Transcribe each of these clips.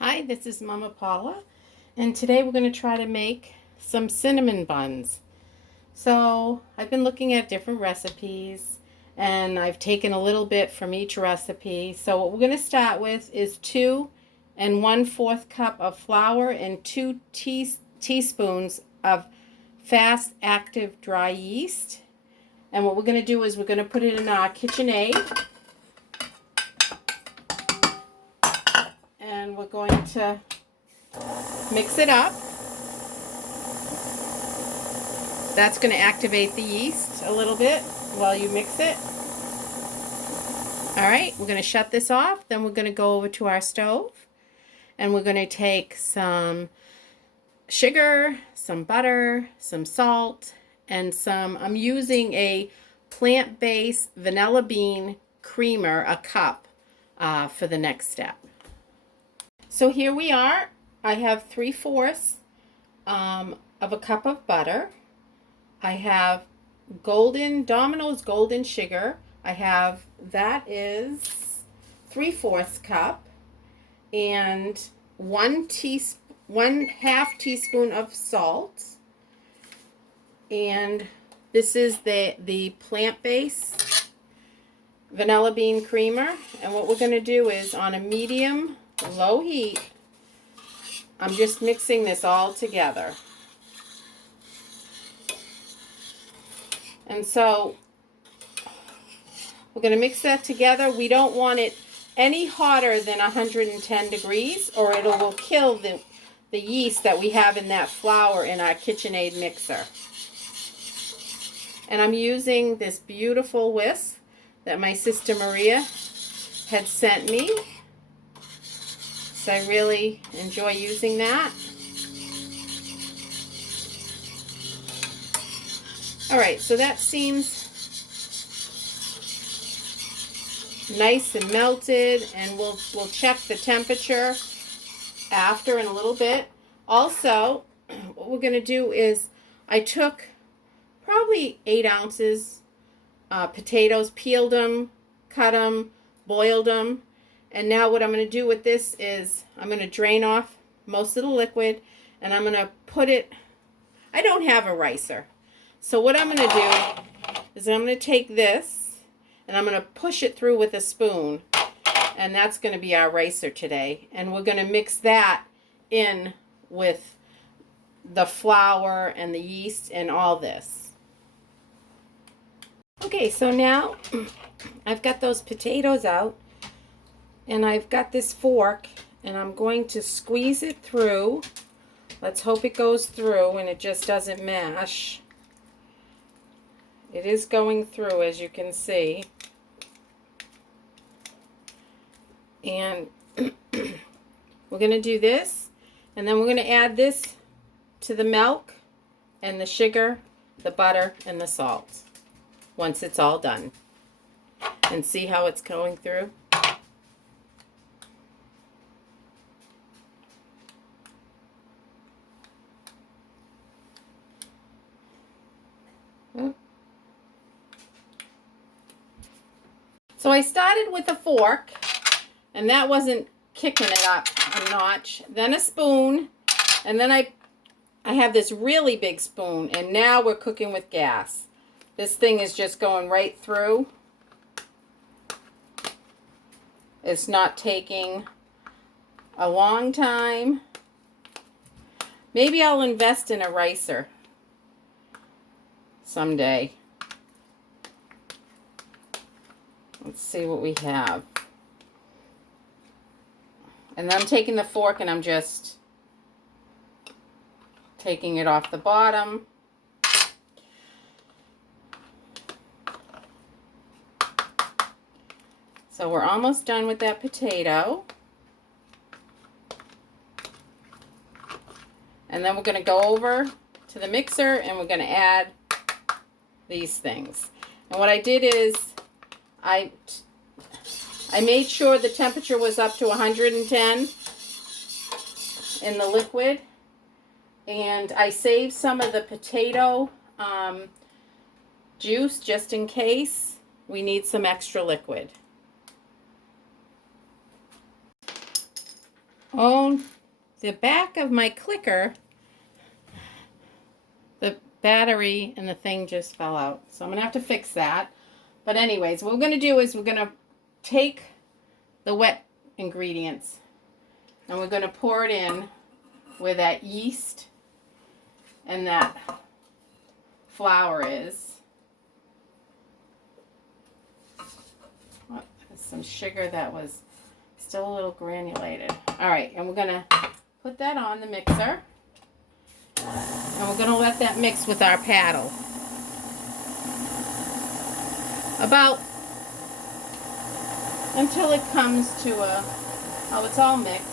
Hi, this is Mama Paula, and today we're going to try to make some cinnamon buns. So I've been looking at different recipes, and I've taken a little bit from each recipe. So what we're going to start with is 2 1/4 cup of flour and 2 teaspoons of fast active dry yeast. And what we're going to do is we're going to put it in our KitchenAid, and we're going to mix it up. That's going to activate the yeast a little bit while you mix it. All right, we're going to shut this off. Then we're going to go over to our stove, and we're going to take some sugar, some butter, some salt, and I'm using a plant-based vanilla bean creamer, a cup, for the next step. So here we are. I have 3/4 of a cup of butter. I have Domino's golden sugar. That is 3/4 cup, and 1/2 teaspoon of salt. And this is the plant-based vanilla bean creamer. And what we're going to do is, on a medium low heat, I'm just mixing this all together. And so we're going to mix that together. We don't want it any hotter than 110 degrees, or it will kill the yeast that we have in that flour in our KitchenAid mixer. And I'm using this beautiful whisk that my sister Maria had sent me. So I really enjoy using that. All right, so that seems nice and melted, and we'll check the temperature after in a little bit. Also, what we're going to do is, I took probably 8 ounces potatoes, peeled them, cut them, boiled them. And now what I'm going to do with this is I'm going to drain off most of the liquid, and I'm going to put it, I don't have a ricer. So what I'm going to do is I'm going to take this, and I'm going to push it through with a spoon. And that's going to be our ricer today. And we're going to mix that in with the flour and the yeast and all this. Okay, so now I've got those potatoes out, and I've got this fork, and I'm going to squeeze it through. Let's hope it goes through and it just doesn't mash. It is going through, as you can see. And we're going to do this, and then we're going to add this to the milk and the sugar, the butter, and the salt once it's all done. And see how it's going through? So I started with a fork, and that wasn't kicking it up a notch. Then a spoon, and then I have this really big spoon, and now we're cooking with gas. This thing is just going right through. It's not taking a long time. Maybe I'll invest in a ricer someday. Let's see what we have. And then I'm taking the fork, and I'm just taking it off the bottom. So we're almost done with that potato. And then we're going to go over to the mixer, and we're going to add these things. And what I did is I made sure the temperature was up to 110 in the liquid, and I saved some of the potato juice just in case we need some extra liquid. On the back of my clicker, the battery and the thing just fell out. So I'm going to have to fix that. But anyways, what we're going to do is we're going to take the wet ingredients and we're going to pour it in where that yeast and that flour is. Oh, there's some sugar that was still a little granulated. All right, and we're going to put that on the mixer. And we're going to let that mix with our paddle. About until it comes to a, oh, it's all mixed.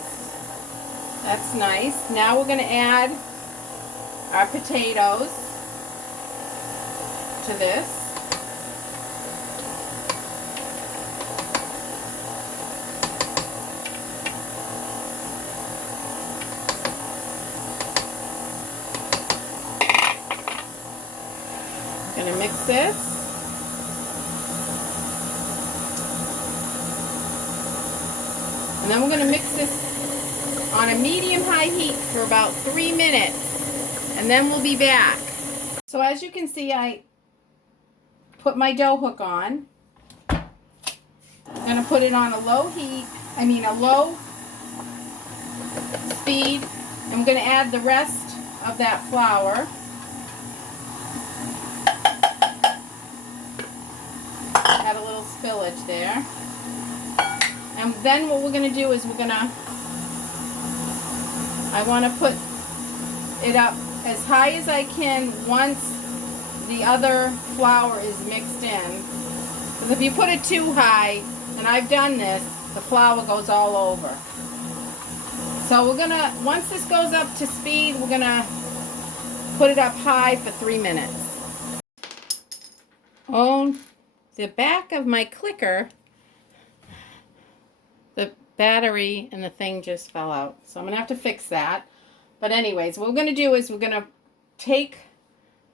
That's nice. Now we're going to add our potatoes to this. Going to mix this. And then we're going to mix this on a medium-high heat for about 3 minutes. And then we'll be back. So as you can see, I put my dough hook on. I'm going to put it on a low heat, a low speed. I'm going to add the rest of that flour. Add a little spillage there. And then what we're going to do is I want to put it up as high as I can once the other flour is mixed in. Because if you put it too high, and I've done this, the flour goes all over. So we're going to, once this goes up to speed, we're going to put it up high for 3 minutes. On the back of my clicker, the battery and the thing just fell out. So I'm going to have to fix that. But anyways, what we're going to do is we're going to take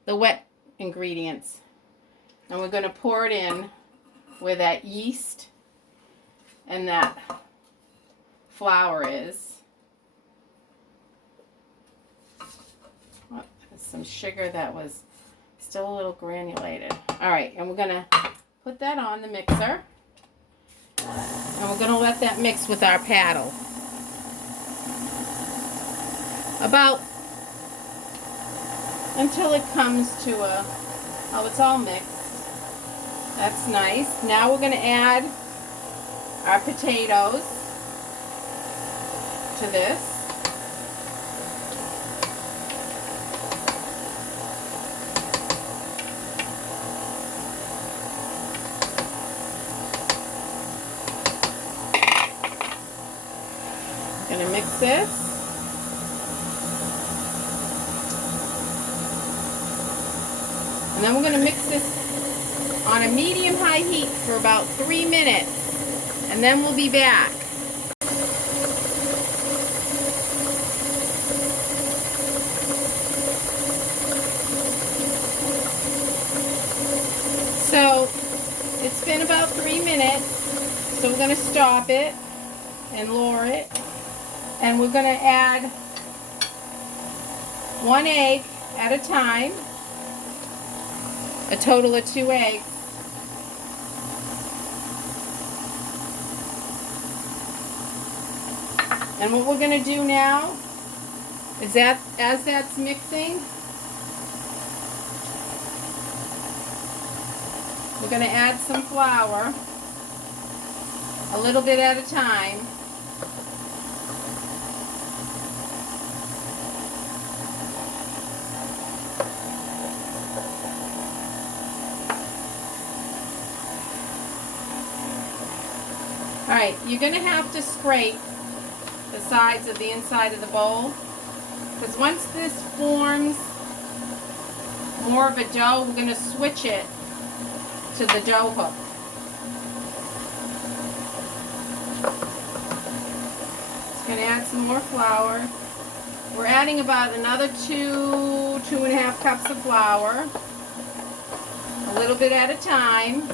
the wet ingredients and we're going to pour it in where that yeast and that flour is. Oh, there's some sugar that was still a little granulated. All right, and we're going to put that on the mixer. And we're going to let that mix with our paddle. About until it comes to a, oh, it's all mixed. That's nice. Now we're going to add our potatoes to this. Going to mix this. And then we're going to mix this on a medium-high heat for about 3 minutes. And then we'll be back. So it's been about 3 minutes. So we're going to stop it and lower it. And we're going to add 1 egg at a time. A total of 2 eggs. And what we're going to do now is that as that's mixing, we're going to add some flour, a little bit at a time. Alright, you're going to have to scrape the sides of the inside of the bowl, because once this forms more of a dough, we're going to switch it to the dough hook. Just going to add some more flour. We're adding about another 2.5 cups of flour, a little bit at a time.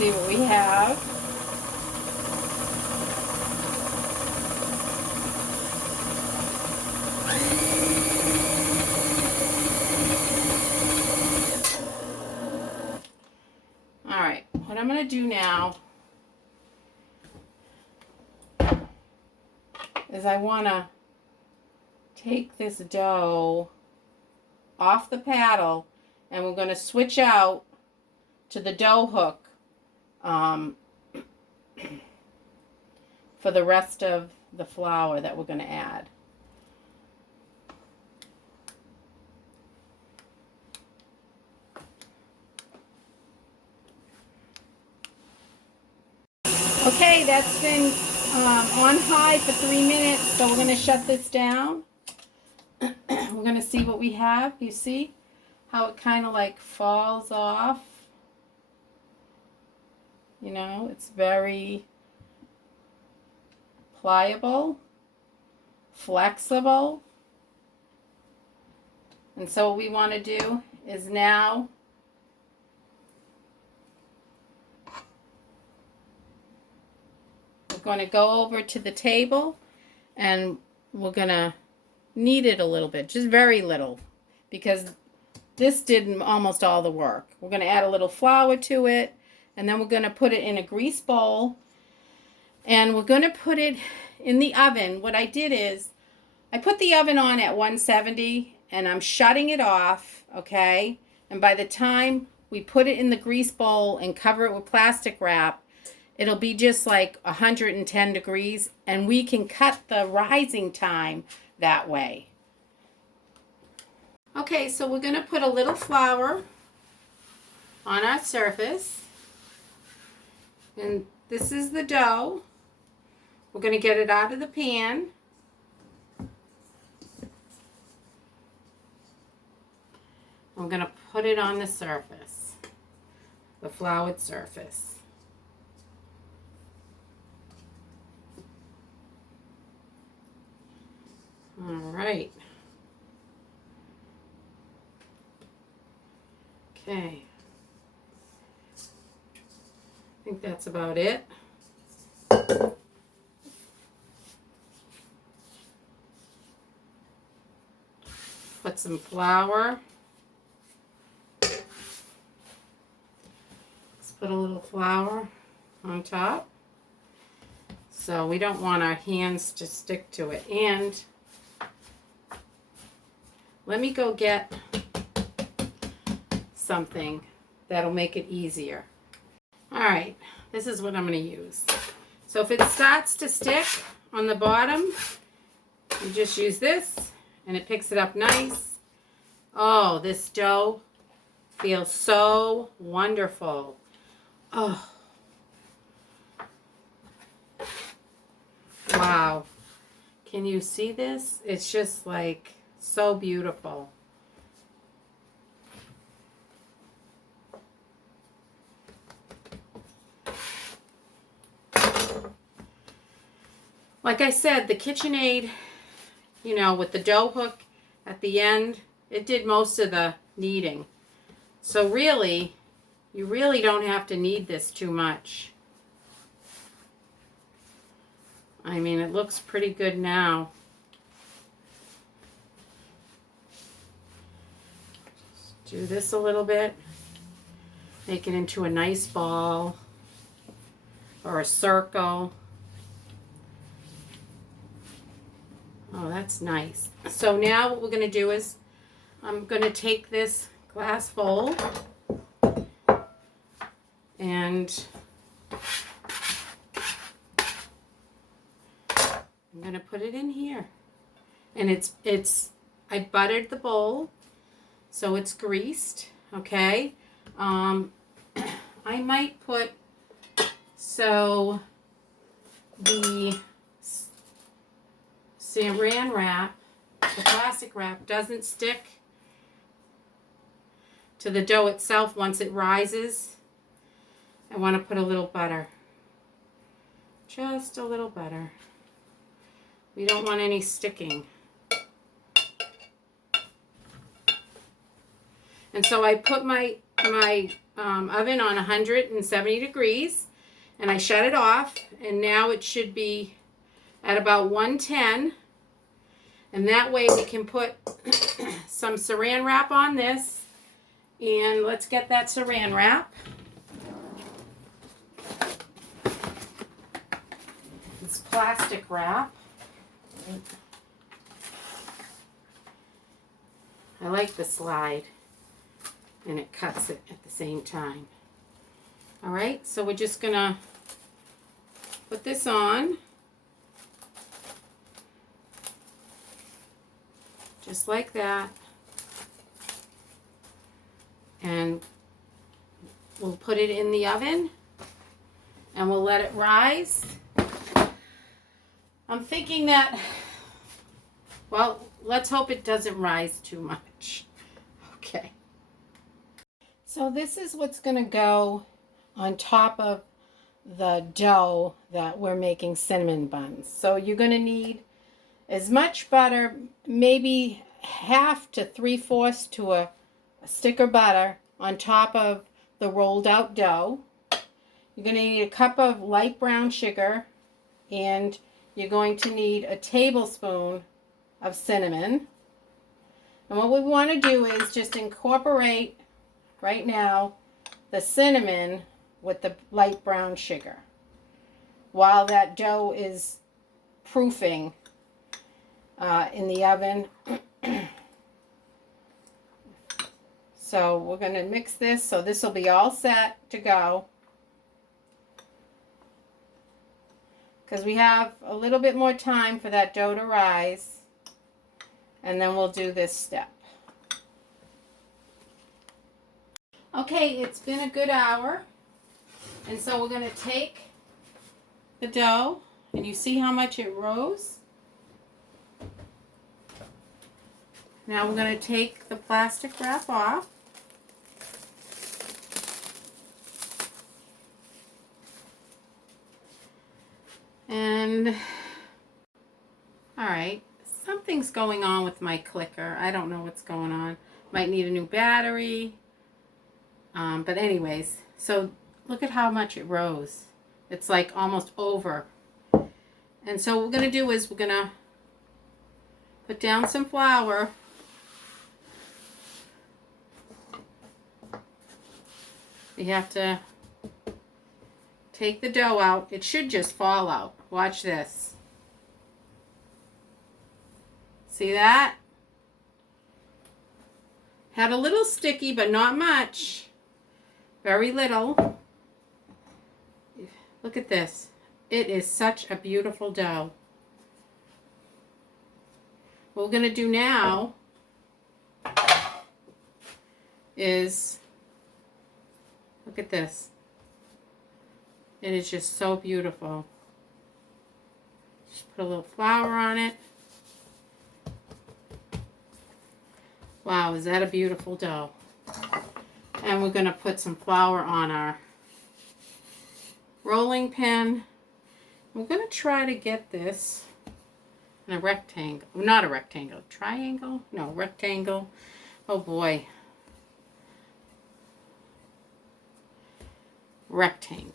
see what we have. All right, what I'm going to do now is I want to take this dough off the paddle, and we're going to switch out to the dough hook for the rest of the flour that we're going to add. Okay, that's been on high for 3 minutes, so we're going to shut this down. We're going to see what we have. You see how it kind of like falls off? You know, it's very pliable, flexible. And so what we want to do is now we're going to go over to the table and we're going to knead it a little bit, just very little, because this did almost all the work. We're going to add a little flour to it, and then we're going to put it in a grease bowl, and we're going to put it in the oven. What I did is I put the oven on at 170, and I'm shutting it off, okay? And by the time we put it in the grease bowl and cover it with plastic wrap, it'll be just like 110 degrees, and we can cut the rising time that way. Okay, so we're going to put a little flour on our surface, and this is the dough. We're going to get it out of the pan. I'm going to put it on the surface, the floured surface. All right. Okay. I think that's about it. Put some flour. Let's put a little flour on top. So we don't want our hands to stick to it. And let me go get something that'll make it easier. All right, this is what I'm going to use. So if it starts to stick on the bottom, you just use this and it picks it up nice. Oh, this dough feels so wonderful. Oh, wow. Can you see this? It's just like so beautiful. Like I said, the KitchenAid, you know, with the dough hook at the end, it did most of the kneading. So really, you really don't have to knead this too much. I mean, it looks pretty good now. Just do this a little bit. Make it into a nice ball or a circle. Oh, that's nice. So now what we're going to do is I'm going to take this glass bowl and I'm going to put it in here. And I buttered the bowl, so it's greased, okay? I might put, so the saran wrap, the plastic wrap, doesn't stick to the dough itself once it rises. I want to put a little butter. Just a little butter. We don't want any sticking. And so I put my oven on 170 degrees, and I shut it off, and now it should be at about 110, and that way we can put some saran wrap on this, and let's get that saran wrap. It's plastic wrap. I like the slide, and it cuts it at the same time. All right, so we're just gonna put this on, just like that, and we'll put it in the oven, and we'll let it rise. I'm thinking that, well, let's hope it doesn't rise too much. Okay. So this is what's going to go on top of the dough that we're making cinnamon buns. So you're going to need as much butter, maybe half to 3/4 to a stick of butter on top of the rolled out dough. You're going to need a cup of light brown sugar, and you're going to need a tablespoon of cinnamon. And what we want to do is just incorporate right now the cinnamon with the light brown sugar while that dough is proofing in the oven. So we're going to mix this, so this will be all set to go, because we have a little bit more time for that dough to rise, and then we'll do this step. Okay, it's been a good hour, and so we're going to take the dough, and you see how much it rose? Now we're going to take the plastic wrap off. And, all right, something's going on with my clicker. I don't know what's going on. Might need a new battery. But anyways, so look at how much it rose. It's like almost over. And so what we're going to do is we're going to put down some flour. We have to take the dough out. It should just fall out. Watch this. See that? Had a little sticky, but not much. Very little. Look at this. It is such a beautiful dough. What we're going to do now is, look at this. It is just so beautiful. Just put a little flour on it. Wow, is that a beautiful dough? And we're going to put some flour on our rolling pin. We're going to try to get this in a rectangle. Not a rectangle. Triangle? No, rectangle. Oh boy. Rectangle.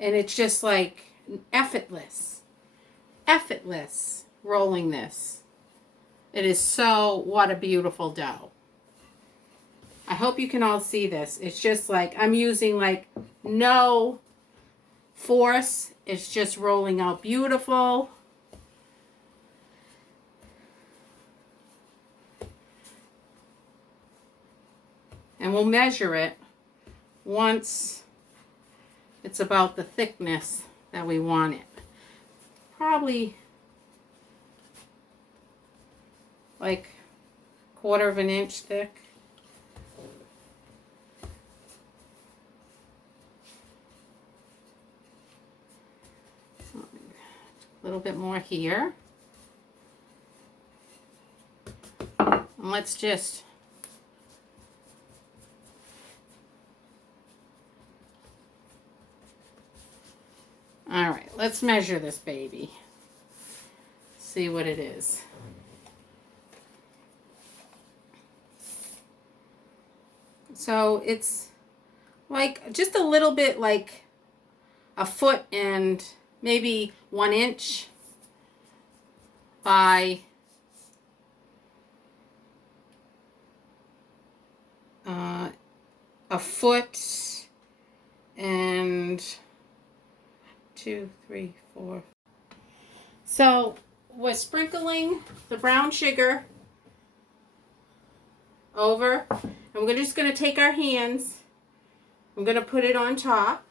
And it's just like effortless rolling this. It is so, what a beautiful dough. I hope you can all see this. It's just like, I'm using like no force. It's just rolling out beautiful. And we'll measure it once it's about the thickness that we want it. Probably like 1/4 of an inch thick. A little bit more here. And let's just all right, let's measure this baby. See what it is. So it's like just a little bit like a foot and maybe 1 inch by a foot and 2, 3, 4. So we're sprinkling the brown sugar over, and we're just going to take our hands. I'm going to put it on top.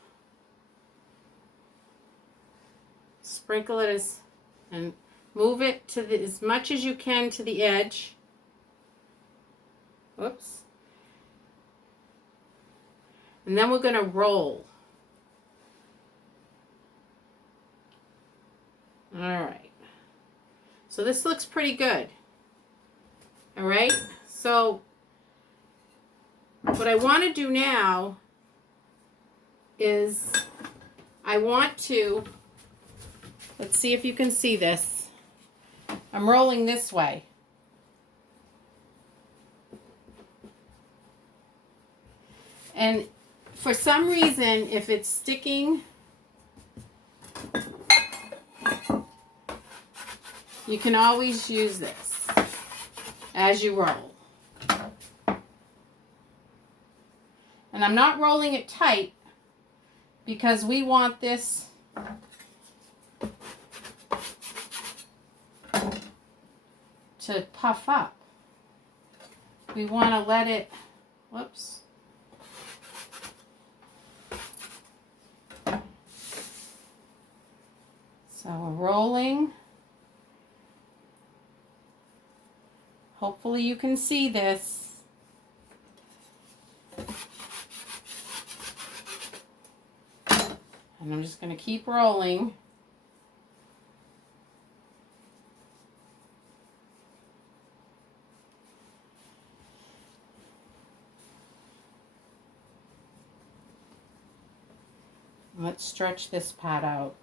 Sprinkle it and move it to as much as you can to the edge. Whoops. And then we're going to roll. All right. So this looks pretty good. All right. So what I want to do now is I want to, let's see if you can see this. I'm rolling this way. And for some reason, if it's sticking, you can always use this as you roll. And I'm not rolling it tight because we want this to puff up. We want to let it, whoops. So we're rolling. Hopefully you can see this. And I'm just going to keep rolling. Let's stretch this part out.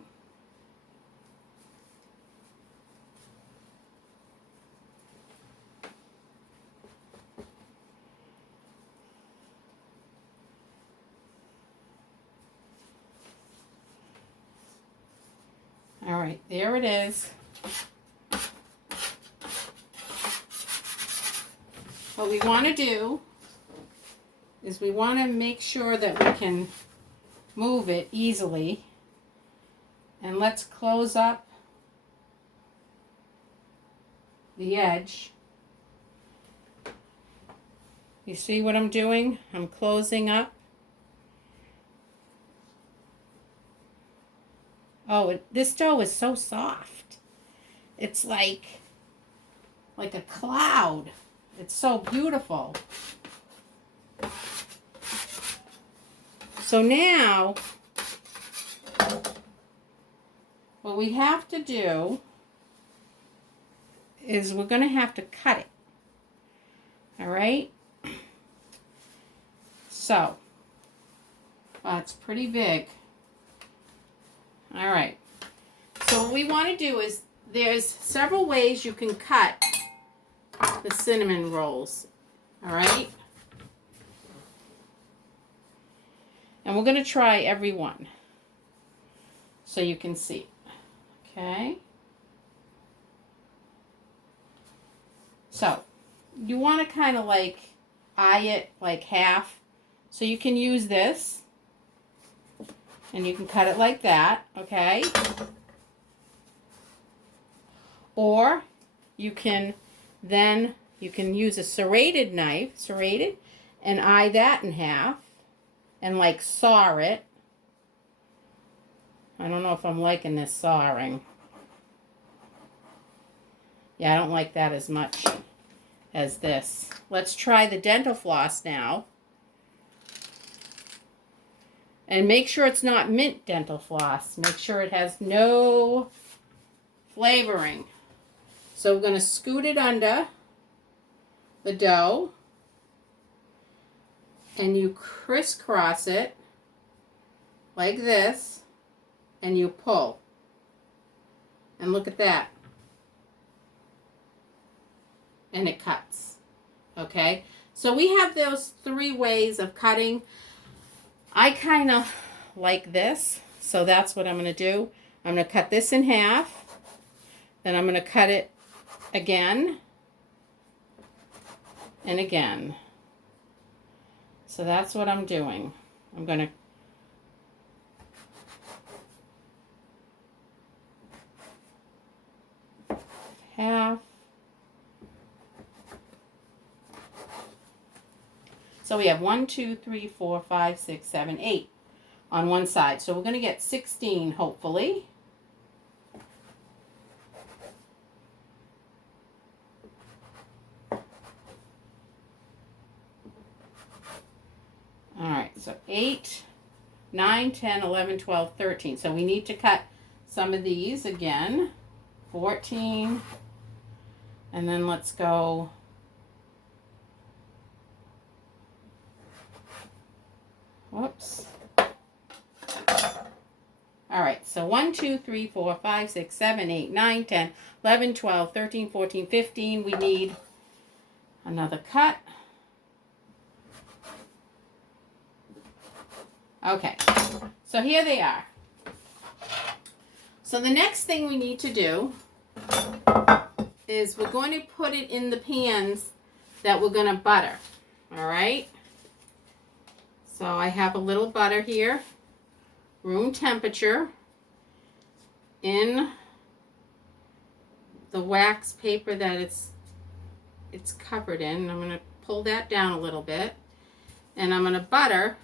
All right, there it is. What we want to do is we want to make sure that we can move it easily. And let's close up the edge. You see what I'm doing? I'm closing up. Oh, this dough is so soft. It's like a cloud. It's so beautiful. So now, what we have to do is we're going to have to cut it. All right? So, well, it's pretty big. All right. So what we want to do is there's several ways you can cut the cinnamon rolls. All right? And we're going to try every one so you can see. Okay? So, you want to kind of like eye it like half. So you can use this. And you can cut it like that, okay? Or you can use a serrated knife, and eye that in half and like saw it. I don't know if I'm liking this sawing. Yeah, I don't like that as much as this. Let's try the dental floss now. And make sure it's not mint dental floss. Make sure it has no flavoring. So we're going to scoot it under the dough. And you crisscross it like this. And you pull. And look at that. And it cuts. Okay? So we have those 3 ways of cutting. I kind of like this, so that's what I'm going to do. I'm going to cut this in half, then I'm going to cut it again and again. So that's what I'm doing. I'm going to half. So we have 1, 2, 3, 4, 5, 6, 7, 8 on one side. So we're going to get 16, hopefully. All right, so 8, 9, 10, 11, 12, 13. So we need to cut some of these again. 14. And then let's go. Whoops. All right, so 1, 2, 3, 4, 5, 6, 7, 8, 9, 10, 11, 12, 13, 14, 15. We need another cut. Okay, so here they are. So the next thing we need to do is we're going to put it in the pans that we're going to butter. All right. So I have a little butter here, room temperature, in the wax paper that it's covered in. I'm going to pull that down a little bit, and I'm going to butter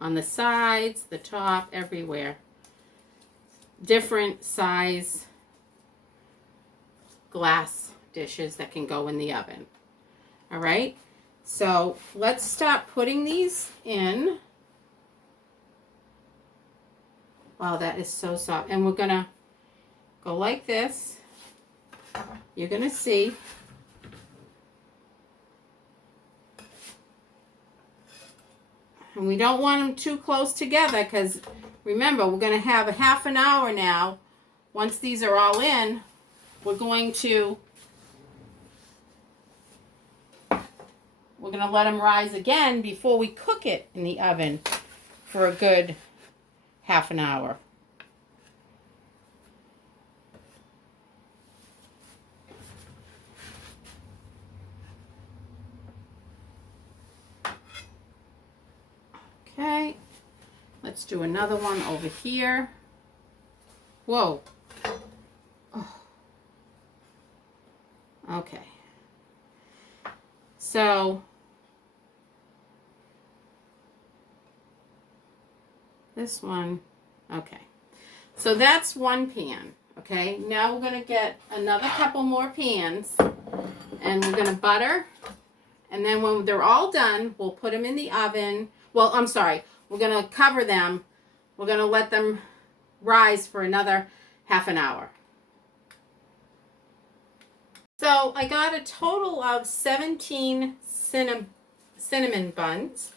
on the sides, the top, everywhere. Different size glass dishes that can go in the oven. All right. So let's start putting these in. Wow, that is so soft. And we're going to go like this. You're going to see. And we don't want them too close together because remember, we're going to have a half an hour now. Once these are all in, we're going to let them rise again before we cook it in the oven for a good half an hour. Okay, let's do another one over here. Whoa. Oh. Okay. So this one, okay. So that's one pan, okay? Now we're going to get another couple more pans, and we're going to butter, and then when they're all done, we'll put them in the oven. Well, I'm sorry, we're going to cover them. We're going to let them rise for another half an hour. So I got a total of 17 cinnamon buns.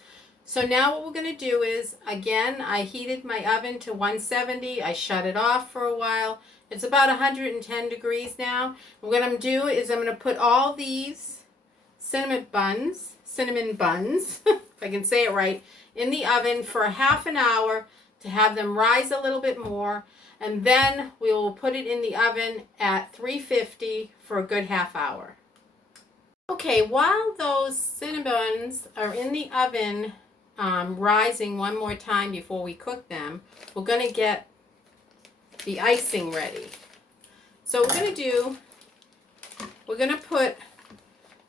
So now what we're going to do is, again, I heated my oven to 170. I shut it off for a while. It's about 110 degrees now. What I'm going to do is I'm going to put all these cinnamon buns, if I can say it right, in the oven for a half an hour to have them rise a little bit more. And then we will put it in the oven at 350 for a good half hour. Okay, while those cinnamons are in the oven, rising one more time before we cook them, we're going to get the icing ready. So we're going to put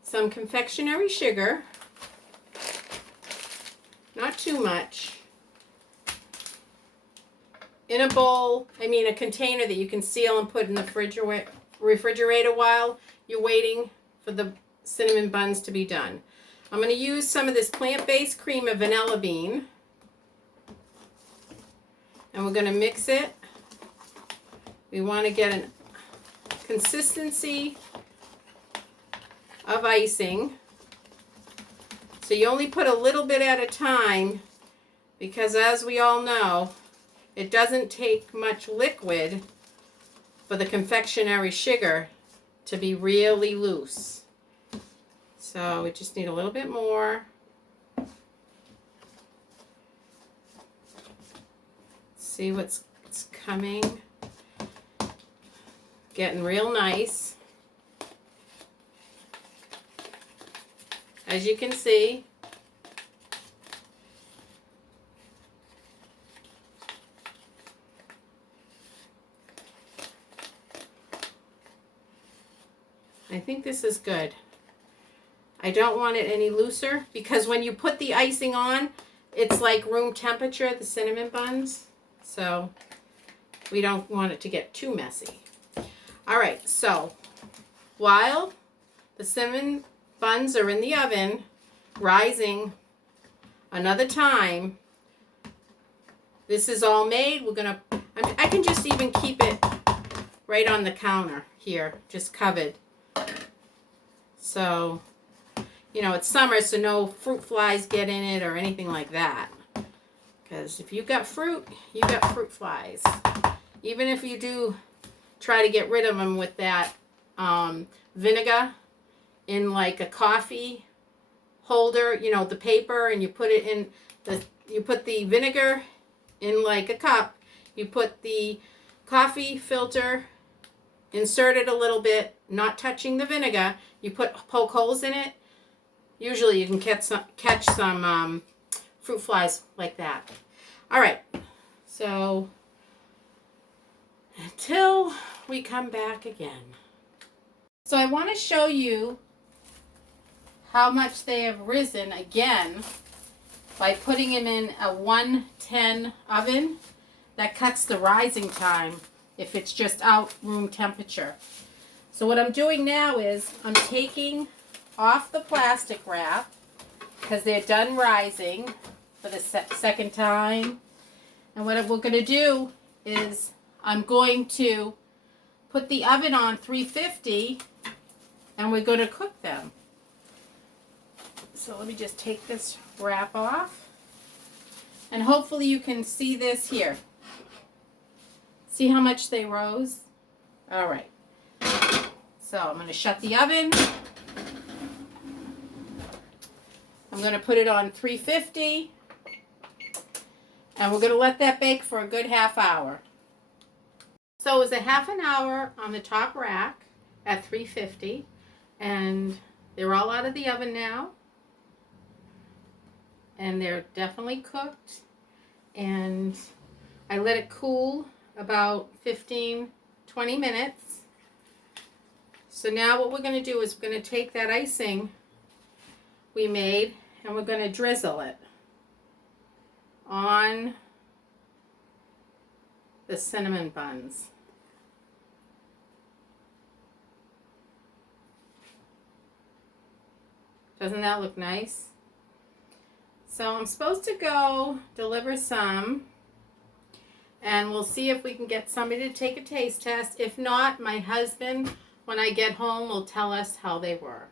some confectionery sugar, not too much, in a bowl, a container that you can seal and put in the refrigerator while you're waiting for the cinnamon buns to be done. I'm going to use some of this plant-based cream of vanilla bean, and we're going to mix it. We want to get a consistency of icing. So you only put a little bit at a time because, as we all know, it doesn't take much liquid for the confectionery sugar to be really loose. So we just need a little bit more. See what's coming. Getting real nice. As you can see. I think this is good. I don't want it any looser because when you put the icing on, it's like room temperature, the cinnamon buns. So we don't want it to get too messy. All right, so while the cinnamon buns are in the oven, rising another time, this is all made. We're gonna, I can just even keep it right on the counter here, just covered. So, you know, it's summer, so no fruit flies get in it or anything like that. Because if you got fruit, you got fruit flies. Even if you do try to get rid of them with that vinegar in like a coffee holder, you know, the paper, and you put it in the, you put the vinegar in like a cup, you put the coffee filter, insert it a little bit, not touching the vinegar, you poke holes in it, usually you can catch some fruit flies like that. All right, so until we come back again. So I want to show you how much they have risen again by putting them in a 110 oven. That cuts the rising time if it's just out room temperature. So what I'm doing now is I'm taking off the plastic wrap because they're done rising for the second time. And what we're going to do is I'm going to put the oven on 350 and we're going to cook them. So let me just take this wrap off. And hopefully you can see this here. See how much they rose? All right. So I'm going to shut the oven. I'm going to put it on 350. And we're going to let that bake for a good half hour. So it was a half an hour on the top rack at 350. And they're all out of the oven now. And they're definitely cooked. And I let it cool about 15-20 minutes. So now what we're going to do is we're going to take that icing we made and we're going to drizzle it on the cinnamon buns. Doesn't that look nice? So I'm supposed to go deliver some, and we'll see if we can get somebody to take a taste test. If not, my husband, when I get home, will tell us how they were.